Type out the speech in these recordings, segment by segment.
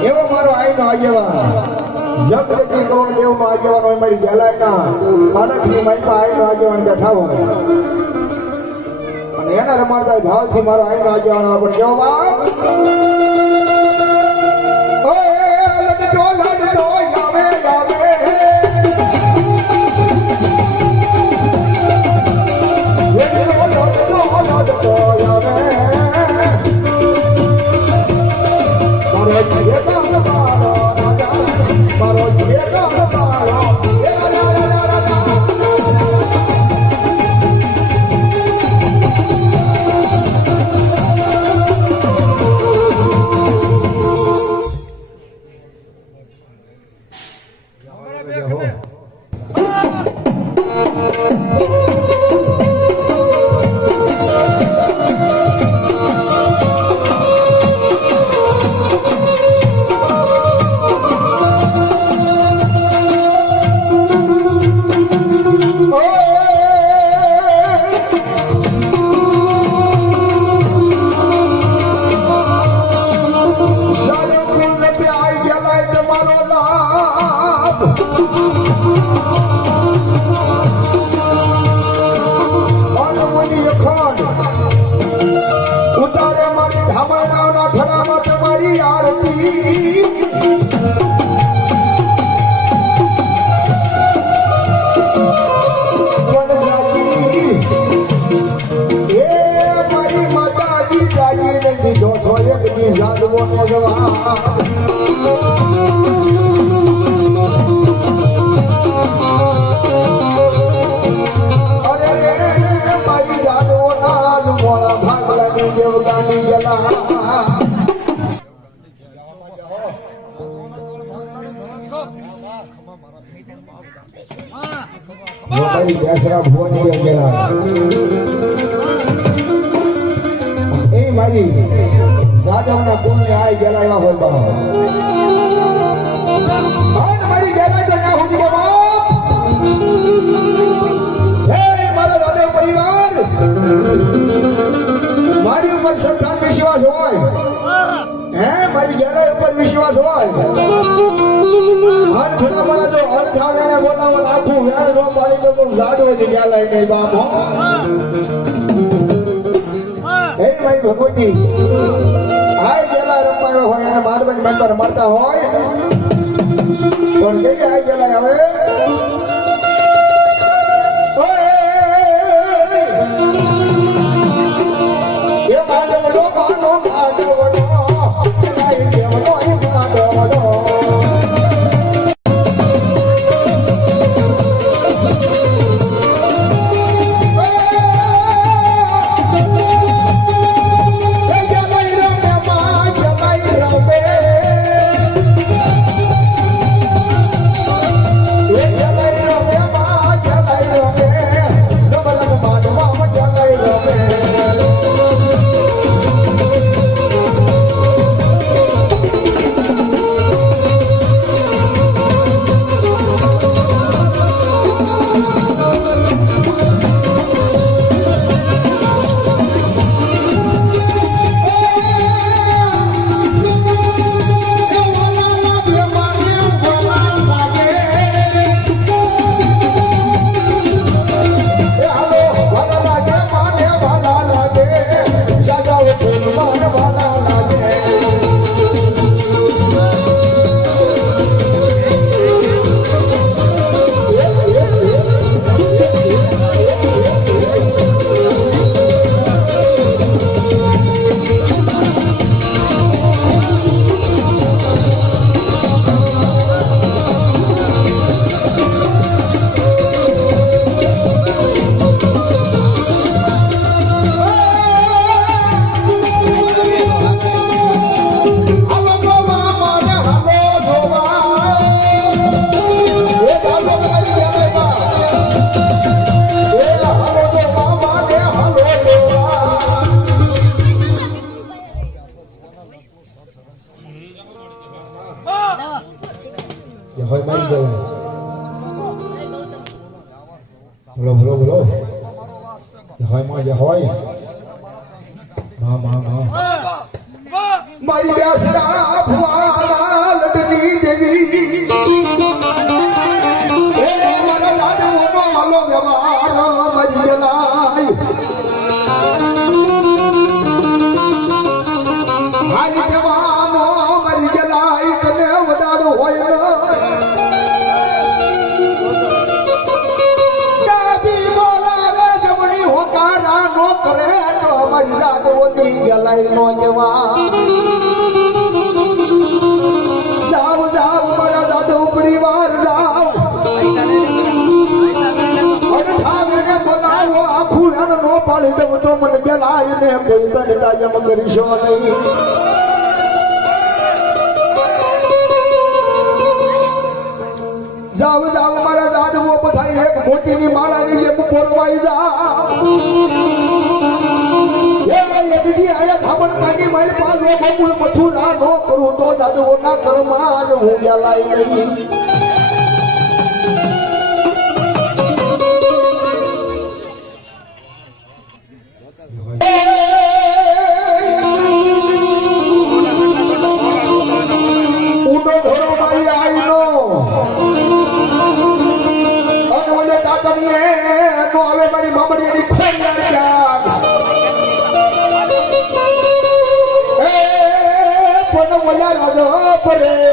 એવો મારો આઈનો આગેવાન જગતજી કરોડ દેવનો આગેવાન હોય મારી ગેલાઈના પાલકની માઈમાં આઈનો આગેવાન બેઠા હોય અને એના રમાડતા ભાવથી મારો આઈનો આગેવાન આવે પણ કેવો બાપ મારી જાદવના કુળને આઈ ગેલાયા હોય બાપ મારી ગેલાય તો ના હોતી કે બાપ હે મારા દાદા પરિવાર મારી ઉપર સત્તા વિશ્વાસ હોય હે મારી ગેલાય ઉપર વિશ્વાસ હોય હાથ ભલા ભલા જો અર્થ આવે ને બોલાવો આખું વેર નો પાડી તો જાદવ જ ગેલાય નહીં બાપ હે ભાઈ ભગવતી આય ગેલા રમાયો હોય અને મારવાની મન પર રમાડતા હોય પણ કે આય ગેલા હવે એ માડવડો માનો માડવડો લાઈ દેવનો એ માડવડો બોલો બોલો બોલો જહાય માં જહાય માં માં માં મારી વ્યાસના ભુવાના લડની દેવી એ મારા લાડવાનો માલો વ્યવહાર મરી ગલાય હાલી જવાનો મરી ગલાય કને વડાડો હોય નો જવા જાઓ જાઓ મારા દાદો પરિવાર જાઓ બોલાવો આખું રણ નો પાડી દઉં તો મને ગલાય ને કોઈ બનતા એમ કરીશો નહીં જાઓ જાઓ મારા દાદવો બધા એક મોતીની માળાની જેમ પોરવાઈ જા મથુરા નો કરું તો જાદવો ના કરમાં જ હું ગલાય નહીં ઊંડો ધોરો મારી આઈનો અને ઓલે તાતણીએ નો હવે મારી મામડીની ખોરિયાર ક્યાં રાજો પરે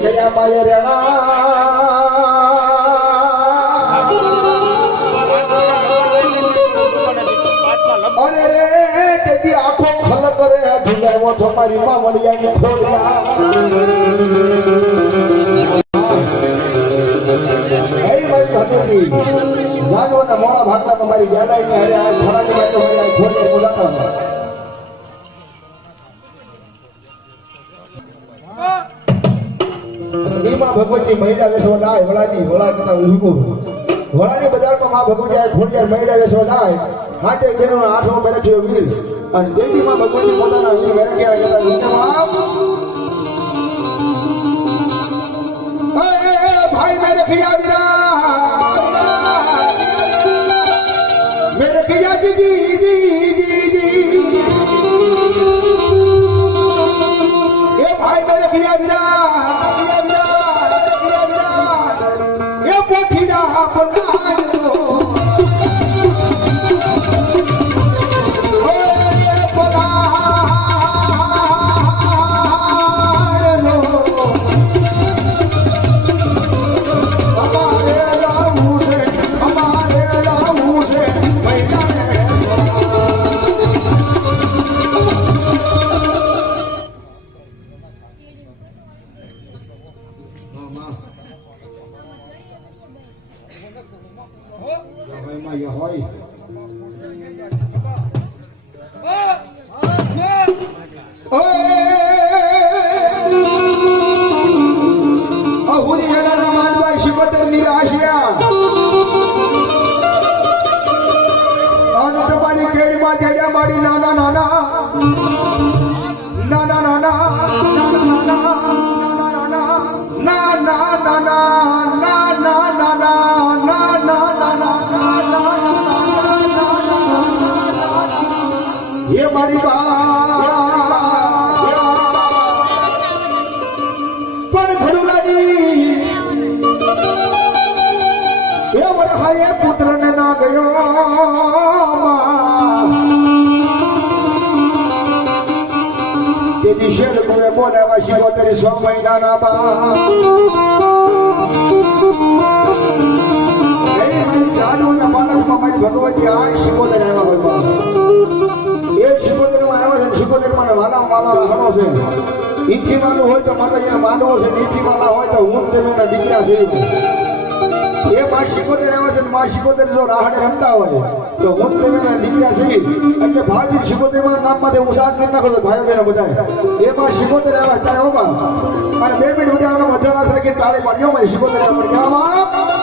કર્યા માય રેણા અરે રે તેથી આખો ખલ કરે ધુલાયો તો મારી માં વડિયાની ખોડિયા એ મારી ભગવતી જાગવાના મોણા ભાગમાં મારી ગેલાઈને હરે આ ખરાની માટે મારી ખોડિયા બોલાતા ભગવતી મહિલા વેસવા જાય વળાની વળા કરતા ઉભું વળાની બજારમાં માં ભગવતી થોડી મહિલા વેસવા જાય હાથે બેનો આઠો મેરે થયો વીર અને દેવી માં ભગવતી પોતાના વીર મેરે કે ગયા વિદ્યામાં ભાઈ મેરે ખિયા વીરા મેરે ખિયા જી એ ભાઈ મેરે ખિયા વીરા પુત્ર ને ના ગયો તેથી શેર કોએ બોલાવા શિકોતરી 100 મહિનાના બા જાદુના બાળકમાં મારી ભગવતી આ શિકોતર આવ્યા હોય એ શિકોતરમાં આવ્યા છે શિકોતરમાં વાલા માલા હણો છે ઈચ્છી વાલું હોય તો માતાજીના માનવો છે ઈચ્છી વાલા હોય તો હું તમે દીકરા છે એ માં શિકોતર આવ્યા છે માં શિકોતર જો રાહડે રમતા હોય તો હું તમે દીકરા છે એટલે ભાજી શિકોતરમાં નામમાંથી હું સાથ કરી નાખો ભાઈઓ બહેનો બધા એ માં શિકોતર આવ્યા ત્યારે હોગા અને 2 મિનિટ બધા મજા ના થાય કે તાળી પાડ્યો મારી શિકોતર આવ્યા